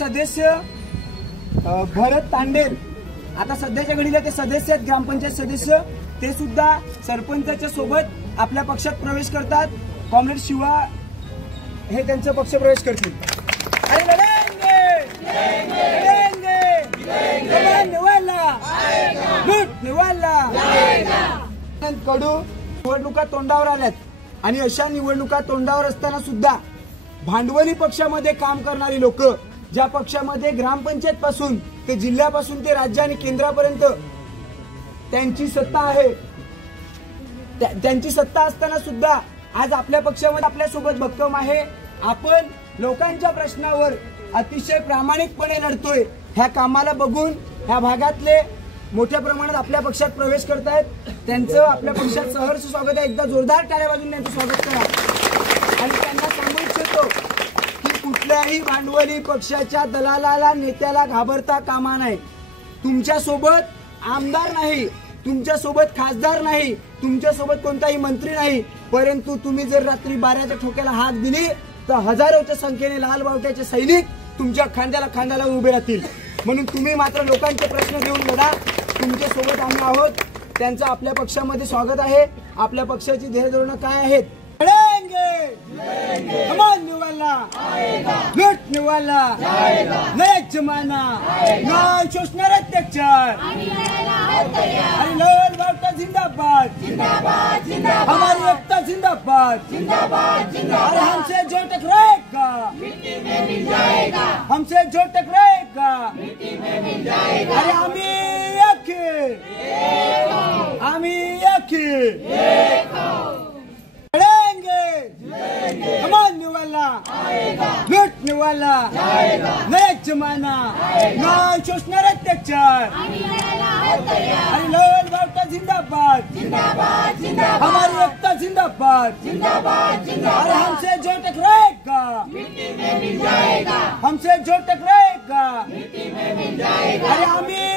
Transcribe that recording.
सदस्य भरत तांडेल आता सध्याच्या घडीला ते सदस्य आहेत, ग्रामपंचायत सदस्य, ते सुद्धा सरपंचाच्या सोबत आपल्या पक्षात प्रवेश करतात। कॉम्रेड शिवा हे त्यांचा पक्ष प्रवेश करतील। अरे कडू निवडणुका तोंडावर आल्यात आणि अशा निवडणुका तोंडावर असताना सुद्धा भांडवली पक्षामध्ये काम करणारी लोक, ज्या पक्षामध्ये ग्रामपंचायत पासून ते जिल्ह्यापासून ते राज्य आणि केंद्रापर्यंत त्यांची सत्ता आहे, त्यांची सत्ता असताना सुद्धा आज आपल्या पक्षामध्ये आपल्या सोबत भक्कम आहे। आपण लोकांच्या प्रश्नावर अतिशय प्रामाणिकपणे लढतोय। ह्या कामाला बघून ह्या भागातले मोठ्या प्रमाणात आपल्या पक्षात प्रवेश करतायत, त्यांचं आपल्या पक्षात सहर्ष स्वागत आहे। एकदा जोरदार टाळ्या वाजवून त्यांचं स्वागत करा आणि त्यांना सांगू इच्छितो की कुठल्याही भांडवली पक्षाच्या दलालाला, नेत्याला घाबरता कामा नये। तुमच्यासोबत आमदार नाही, तुमच्यासोबत खासदार नाही, तुमच्यासोबत कोणताही मंत्री नाही, परंतु तुम्ही जर रात्री 12च्या ठोक्याला हाक दिली तर हजारोच्या संख्येने लाल बावट्याचे सैनिक तुमच्या खांद्याला खांद्याला उभे राहतील। म्हणून तुम्ही मात्र लोकांचे प्रश्न घेऊन लढा, तुमच्या सोबत आम्ही आहोत। त्यांचं आपल्या पक्षामध्ये स्वागत आहे। आपल्या पक्षाची ध्येय धोरणं काय आहेत? लूटने वाला नया जमाना, न्याय शोषणारे अत्याचार, अरे लाल बावटा जिंदाबाद, हमारी एकता जिंदाबाद, अरे हमसे जो टकराएगा हमसे जो टकराएगा अरे आम्ही लूटने वाला नया जमाना, न्याय शोषणारे अत्याचार, अरे लाल बावटा जिंदाबाद, हमारी एकता जिंदाबाद, अरे हमसे जो टकराएगा अरे आम्ही